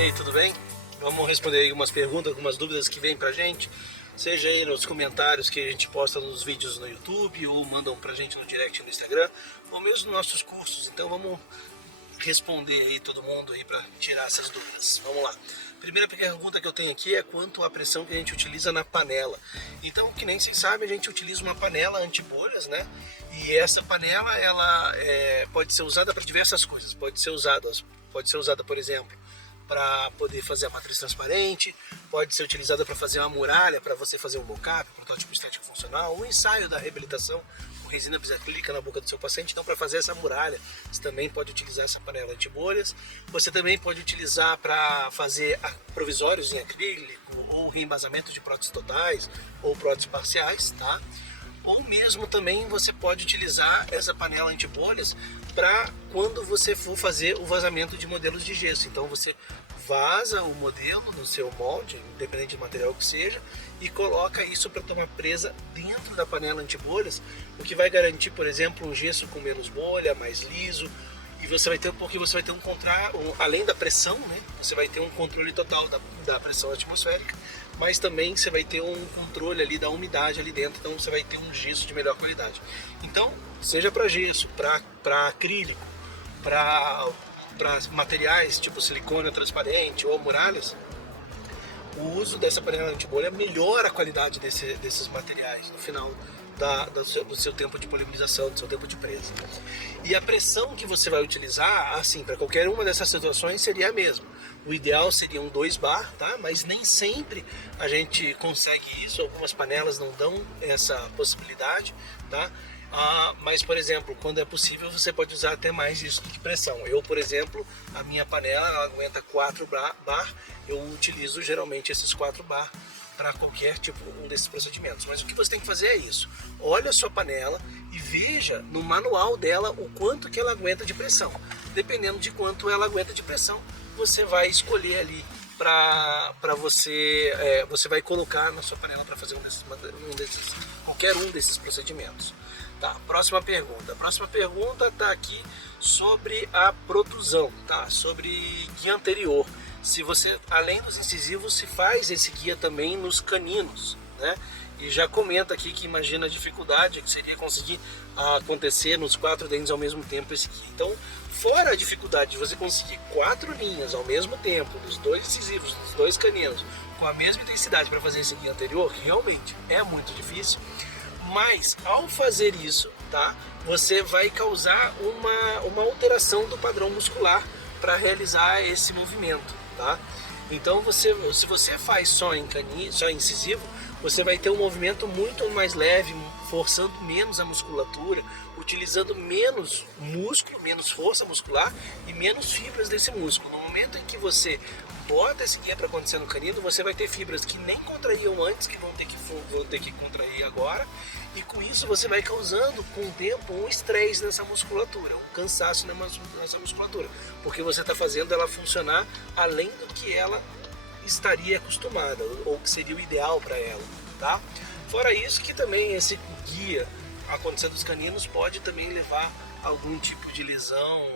aí, tudo bem? Vamos responder aí algumas perguntas, algumas dúvidas que vêm pra gente, seja aí nos comentários que a gente posta nos vídeos no YouTube, ou mandam pra gente no direct no Instagram, ou mesmo nos nossos cursos. Então vamos responder aí todo mundo aí para tirar essas dúvidas. Vamos lá. Primeira pergunta que eu tenho aqui é quanto à pressão que a gente utiliza na panela. Então, que nem vocês sabem, a gente utiliza uma panela anti-bolhas, né? E essa panela, ela pode ser usada para diversas coisas. Pode ser usada, por exemplo, para poder fazer a matriz transparente, pode ser utilizada para fazer uma muralha, para você fazer um mockup, um protótipo estético funcional, um ensaio da reabilitação com resina bisacrílica na boca do seu paciente. Então, para fazer essa muralha, você também pode utilizar essa panela anti-bolhas. Você também pode utilizar para fazer provisórios em acrílico, ou reembasamento de próteses totais, ou próteses parciais, tá? Ou mesmo também você pode utilizar essa panela anti-bolhas para quando você for fazer o vazamento de modelos de gesso. Então você vaza o modelo no seu molde, independente do material que seja, e coloca isso para tomar presa dentro da panela anti-bolhas, o que vai garantir, por exemplo, um gesso com menos bolha, mais liso. E você vai ter, porque você vai ter além da pressão, né? Você vai ter um controle total da pressão atmosférica, mas também você vai ter um controle ali da umidade ali dentro, então você vai ter um gesso de melhor qualidade. Então, seja para gesso, para acrílico, para materiais tipo silicone transparente ou muralhas, o uso dessa panela anti-bolha melhora a qualidade desses materiais no final do seu tempo de polimerização, do seu tempo de presa. E a pressão que você vai utilizar, assim, para qualquer uma dessas situações seria a mesma. O ideal seria um 2 bar, tá? Mas nem sempre a gente consegue isso, algumas panelas não dão essa possibilidade, tá? Mas, por exemplo, quando é possível, você pode usar até mais isso do que pressão. Eu, por exemplo, a minha panela ela aguenta 4 bar, eu utilizo geralmente esses 4 bar para qualquer tipo desses procedimentos. Mas o que você tem que fazer é isso: olha a sua panela e veja no manual dela o quanto que ela aguenta de pressão. Dependendo de quanto ela aguenta de pressão, você vai escolher ali para você vai colocar na sua panela para fazer qualquer um desses procedimentos. Tá, próxima pergunta. A próxima pergunta está aqui sobre a protusão, tá? Sobre guia anterior. Se você, além dos incisivos, se faz esse guia também nos caninos, né? E já comenta aqui que imagina a dificuldade que seria conseguir acontecer nos 4 dentes ao mesmo tempo esse guia. Então, fora a dificuldade de você conseguir 4 linhas ao mesmo tempo, dos 2 incisivos, dos 2 caninos, com a mesma intensidade para fazer esse guia anterior, realmente é muito difícil. Mas ao fazer isso, tá, você vai causar uma alteração do padrão muscular para realizar esse movimento, tá? Então se você faz só incisivo, você vai ter um movimento muito mais leve, forçando menos a musculatura, utilizando menos músculo, menos força muscular e menos fibras desse músculo. No momento em que você bota esse guia para acontecer no canino, você vai ter fibras que nem contraíam antes, que vão ter que contrair agora, e com isso você vai causando com o tempo um estresse nessa musculatura, um cansaço nessa musculatura, porque você está fazendo ela funcionar além do que ela estaria acostumada, ou que seria o ideal para ela, tá? Fora isso, que também esse guia acontecendo dos caninos pode também levar a algum tipo de lesão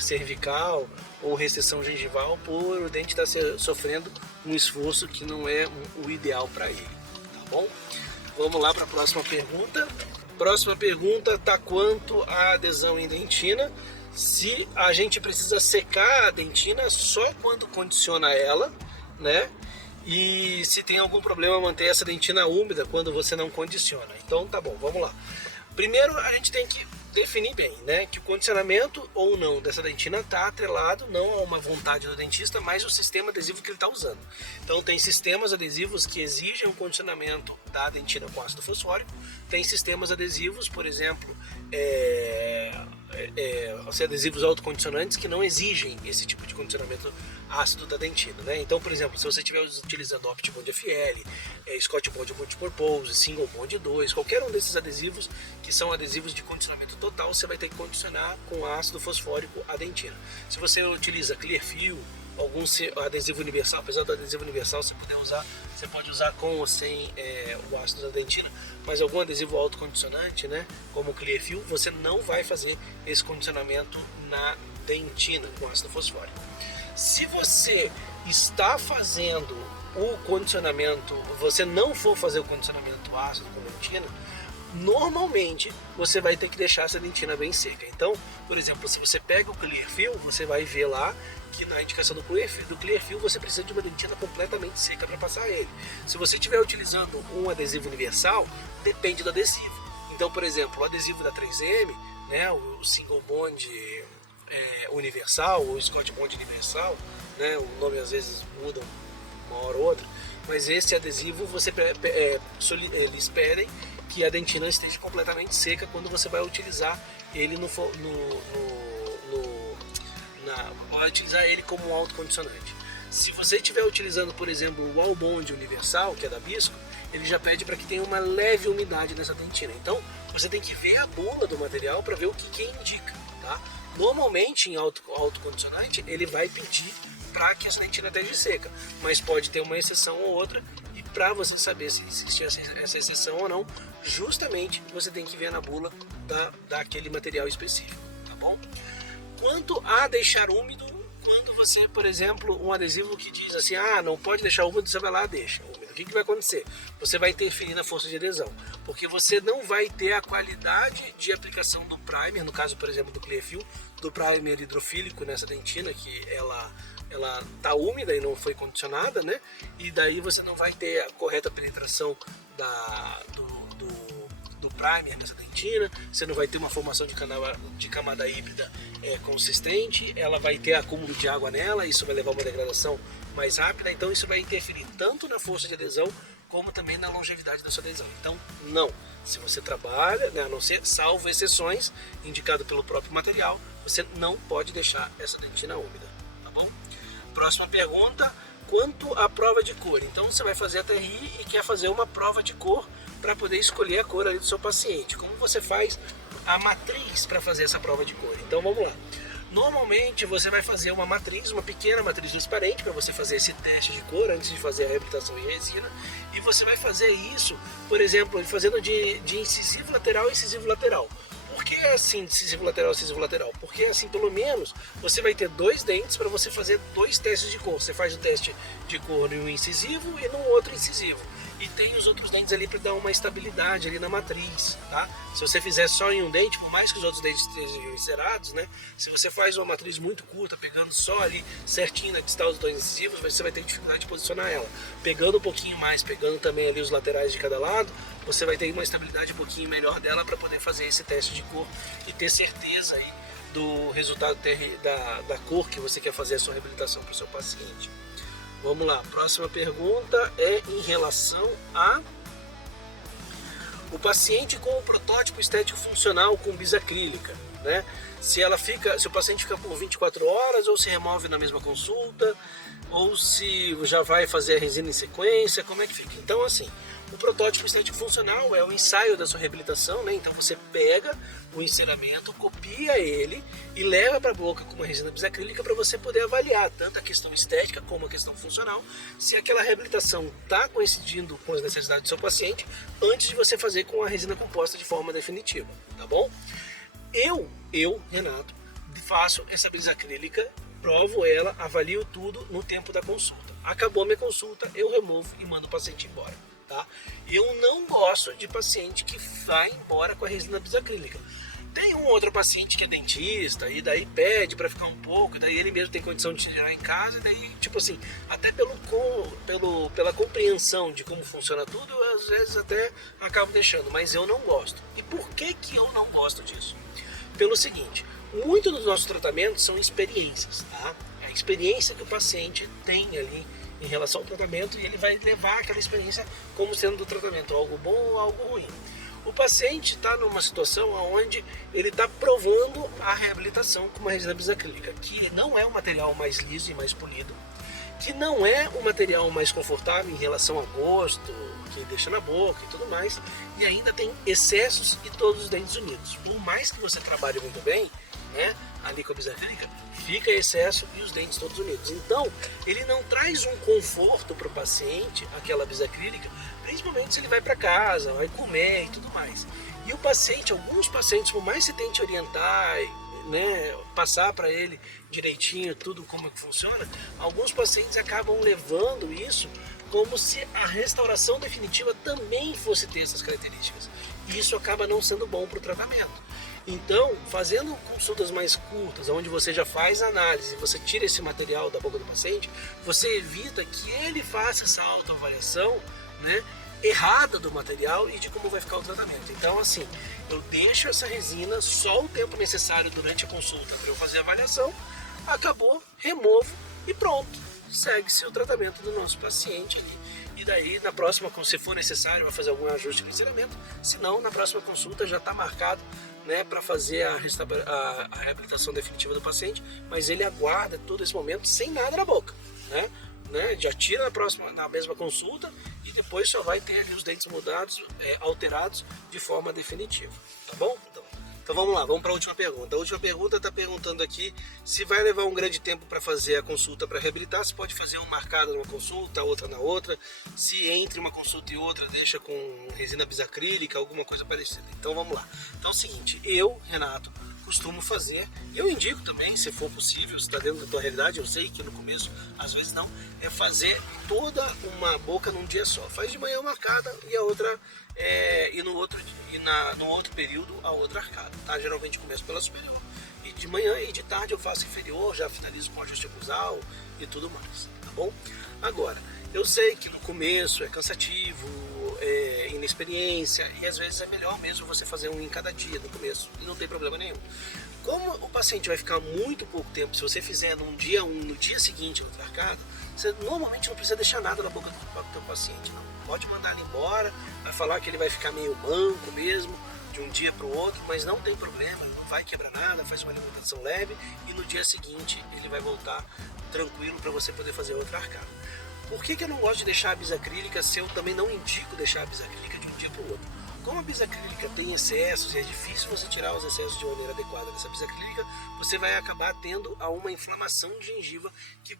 cervical ou recessão gengival por o dente estar sofrendo um esforço que não é o ideal para ele, tá bom? Vamos lá para a próxima pergunta. Próxima pergunta está quanto à adesão em dentina. Se a gente precisa secar a dentina só quando condiciona ela, né? E se tem algum problema manter essa dentina úmida quando você não condiciona. Então tá bom, vamos lá. Primeiro a gente tem que definir bem, né, que o condicionamento ou não dessa dentina está atrelado não a uma vontade do dentista, mas o sistema adesivo que ele está usando. Então tem sistemas adesivos que exigem o condicionamento da dentina com ácido fosfórico, tem sistemas adesivos, por exemplo, adesivos autocondicionantes que não exigem esse tipo de condicionamento ácido da dentina, né? Então, por exemplo, se você estiver utilizando OptiBond FL, Scott Bond Multipurpose, Single Bond 2, qualquer um desses adesivos que são adesivos de condicionamento total, você vai ter que condicionar com ácido fosfórico a dentina. Se você utiliza Clearfield, algum adesivo universal, apesar do adesivo universal você pode usar com ou sem o ácido da dentina, mas algum adesivo autocondicionante, né, como o Clearfield, você não vai fazer esse condicionamento na dentina com ácido fosfórico. Se você está fazendo o condicionamento, você não for fazer o condicionamento ácido com dentina, normalmente você vai ter que deixar essa dentina bem seca. Então, por exemplo, se você pega o Clearfill, você vai ver lá que na indicação do Clearfill você precisa de uma dentina completamente seca para passar ele. Se você estiver utilizando um adesivo universal, depende do adesivo. Então, por exemplo, o adesivo da 3M, né, o Single Bond universal, ou Scott Bond universal, né, o nome às vezes muda uma hora ou outra, mas esse adesivo eles pedem que a dentina esteja completamente seca quando você vai utilizar ele vai utilizar ele como um autocondicionante. Se você estiver utilizando, por exemplo, o All Bond universal, que é da Bisco, ele já pede para que tenha uma leve umidade nessa dentina. Então você tem que ver a bula do material para ver o que indica, tá? Normalmente em autocondicionante ele vai pedir para que essa dentina esteja seca, mas pode ter uma exceção ou outra, e para você saber se existe essa exceção ou não, justamente você tem que ver na bula daquele material específico, tá bom? Quanto a deixar úmido, quando você, por exemplo, um adesivo que diz assim, não pode deixar úmido, você vai lá e deixa úmido. O que vai acontecer? Você vai interferir na força de adesão, porque você não vai ter a qualidade de aplicação do primer, no caso, por exemplo, do Clearfill, do primer hidrofílico nessa dentina, que ela tá úmida e não foi condicionada, né? E daí você não vai ter a correta penetração do primer nessa dentina, você não vai ter uma formação de camada híbrida consistente, ela vai ter acúmulo de água nela, isso vai levar a uma degradação mais rápida, então isso vai interferir tanto na força de adesão como também na longevidade da sua adesão. Então, não. Se você trabalha, né, a não ser salvo exceções indicado pelo próprio material, você não pode deixar essa dentina úmida, tá bom? Próxima pergunta, quanto à prova de cor? Então você vai fazer a TRI e quer fazer uma prova de cor para poder escolher a cor ali do seu paciente. Como você faz a matriz para fazer essa prova de cor? Então vamos lá. Normalmente você vai fazer uma matriz, uma pequena matriz transparente para você fazer esse teste de cor antes de fazer a reabilitação em resina, e você vai fazer isso, por exemplo, fazendo de incisivo lateral e incisivo lateral. Por que assim, incisivo lateral? Porque assim, pelo menos, você vai ter dois dentes para você fazer dois testes de cor. Você faz o teste de cor em um incisivo e no outro incisivo. E tem os outros dentes ali para dar uma estabilidade ali na matriz, tá? Se você fizer só em um dente, por mais que os outros dentes estejam encerados, né? Se você faz uma matriz muito curta, pegando só ali certinho na distal dos dois incisivos, você vai ter dificuldade de posicionar ela. Pegando um pouquinho mais, pegando também ali os laterais de cada lado, você vai ter uma estabilidade um pouquinho melhor dela para poder fazer esse teste de cor e ter certeza aí do resultado da cor que você quer fazer a sua reabilitação para o seu paciente. Vamos lá, próxima pergunta é em relação a o paciente com o protótipo estético funcional com bisacrílica, né? Se o paciente fica por 24 horas ou se remove na mesma consulta, ou se já vai fazer a resina em sequência, como é que fica? Então assim, o protótipo estético funcional é o ensaio da sua reabilitação, né? Então você pega o enceramento, copia ele e leva para a boca com uma resina bisacrílica para você poder avaliar tanto a questão estética como a questão funcional, se aquela reabilitação está coincidindo com as necessidades do seu paciente antes de você fazer com a resina composta de forma definitiva, tá bom? Eu, Renato, faço essa bisacrílica, provo ela, avalio tudo no tempo da consulta. Acabou a minha consulta, eu removo e mando o paciente embora. Tá? Eu não gosto de paciente que vai embora com a resina bisacrílica. Tem um outro paciente que é dentista e daí pede para ficar um pouco, daí ele mesmo tem condição de tirar em casa, e daí tipo assim, até pela compreensão de como funciona tudo, eu, às vezes até acabo deixando, mas eu não gosto. E por que eu não gosto disso? Pelo seguinte, muito dos nossos tratamentos são experiências, tá? É a experiência que o paciente tem ali em relação ao tratamento, e ele vai levar aquela experiência como sendo do tratamento algo bom ou algo ruim. O paciente está numa situação onde ele está provando a reabilitação com uma resina bisacrílica, que não é o material mais liso e mais polido, que não é o material mais confortável em relação ao gosto, que deixa na boca e tudo mais, e ainda tem excessos e todos os dentes unidos. Por mais que você trabalhe muito bem, né, ali com a bisacrílica, fica excesso e os dentes todos unidos. Então, ele não traz um conforto para o paciente, aquela bisacrílica, principalmente se ele vai para casa, vai comer e tudo mais. E o paciente, alguns pacientes, por mais que você tente orientar, né, passar para ele direitinho tudo como que funciona, alguns pacientes acabam levando isso como se a restauração definitiva também fosse ter essas características. E isso acaba não sendo bom para o tratamento. Então, fazendo consultas mais curtas, onde você já faz a análise, você tira esse material da boca do paciente, você evita que ele faça essa autoavaliação, né, errada do material e de como vai ficar o tratamento. Então, assim, eu deixo essa resina só o tempo necessário durante a consulta para eu fazer a avaliação, acabou, removo e pronto, segue-se o tratamento do nosso paciente ali. E daí, na próxima, se for necessário, vai fazer algum ajuste no ensinamento, senão na próxima consulta já está marcado, né, para fazer a reabilitação definitiva do paciente, mas ele aguarda todo esse momento sem nada na boca, né? Já tira na mesma consulta e depois só vai ter ali os dentes mudados, alterados de forma definitiva, tá bom? Então vamos lá, vamos para a última pergunta. A última pergunta está perguntando aqui se vai levar um grande tempo para fazer a consulta para reabilitar, se pode fazer uma marcada numa consulta, outra na outra, se entre uma consulta e outra deixa com resina bisacrílica, alguma coisa parecida. Então vamos lá. Então é o seguinte, eu, Renato, costumo fazer, eu indico também, se for possível, se está dentro da tua realidade, eu sei que no começo, às vezes não, é fazer toda uma boca num dia só. Faz de manhã uma arcada e a outra, no outro período a outra arcada, tá? Geralmente começo pela superior e de manhã e de tarde eu faço inferior, já finalizo com ajuste oclusal e tudo mais, tá bom? Agora, eu sei que no começo é cansativo, inexperiência e às vezes é melhor mesmo você fazer um em cada dia no começo e não tem problema nenhum. Como o paciente vai ficar muito pouco tempo, se você fizer num dia no dia seguinte outra arcada, você normalmente não precisa deixar nada na boca do teu paciente, não. Pode mandar ele embora, vai falar que ele vai ficar meio manco mesmo, de um dia para o outro, mas não tem problema, não vai quebrar nada, faz uma alimentação leve e no dia seguinte ele vai voltar tranquilo para você poder fazer outra arcada. Por que eu não gosto de deixar a bisacrílica se eu também não indico deixar a bisacrílica de um dia para o outro? Como a bisacrílica tem excessos e é difícil você tirar os excessos de maneira adequada dessa bisacrílica, você vai acabar tendo uma inflamação de gengiva que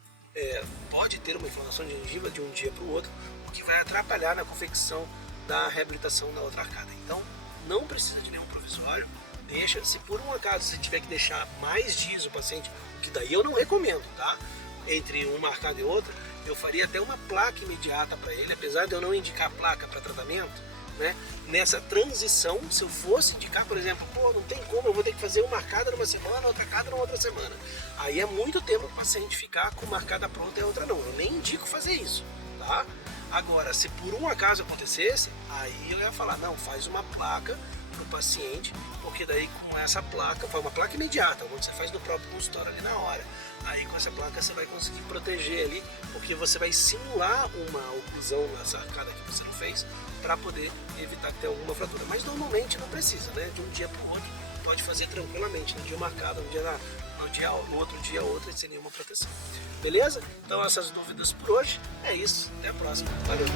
pode ter uma inflamação de gengiva de um dia para o outro, o que vai atrapalhar na confecção da reabilitação da outra arcada. Então, não precisa de nenhum provisório, deixa, se por um acaso você tiver que deixar mais dias o paciente, o que daí eu não recomendo, tá? Entre uma arcada e outra, eu faria até uma placa imediata para ele, apesar de eu não indicar placa para tratamento, né? Nessa transição, se eu fosse indicar, por exemplo, não tem como, eu vou ter que fazer uma arcada numa semana, outra arcada na outra semana. Aí é muito tempo o paciente ficar com uma arcada pronta e a outra não. Eu nem indico fazer isso, tá? Agora, se por um acaso acontecesse, aí eu ia falar, não, faz uma placa para o paciente, porque daí com essa placa, foi uma placa imediata, onde você faz no próprio consultório ali na hora. Aí com essa placa você vai conseguir proteger ali, porque você vai simular uma oclusão nessa arcada que você não fez, para poder evitar ter alguma fratura. Mas normalmente não precisa, né? De um dia para o outro, pode fazer tranquilamente, no dia marcado, no outro dia outra, sem nenhuma proteção. Beleza? Então essas dúvidas por hoje, é isso. Até a próxima. Valeu!